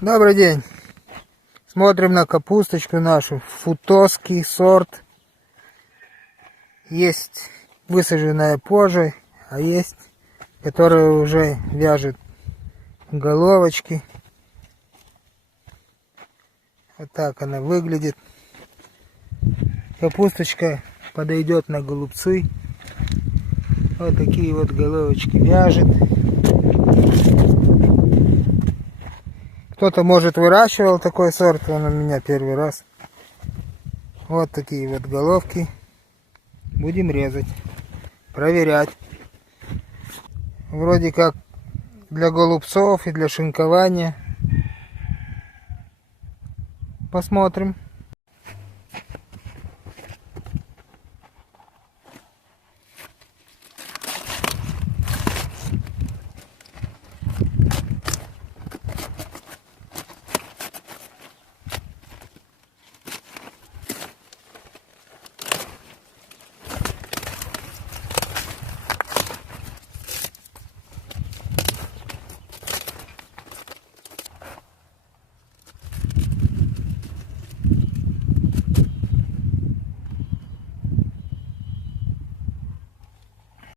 Добрый день. Смотрим на капусточку нашу. Футоский сорт. Есть высаженная позже, а есть, которая уже вяжет головочки. Вот так она выглядит. Капусточка подойдет на голубцы. Вот такие вот головочки вяжет. Кто-то, может, выращивал такой сорт, он у меня первый раз. Вот такие вот головки. Будем резать, проверять. Вроде как для голубцов и для шинкования. Посмотрим.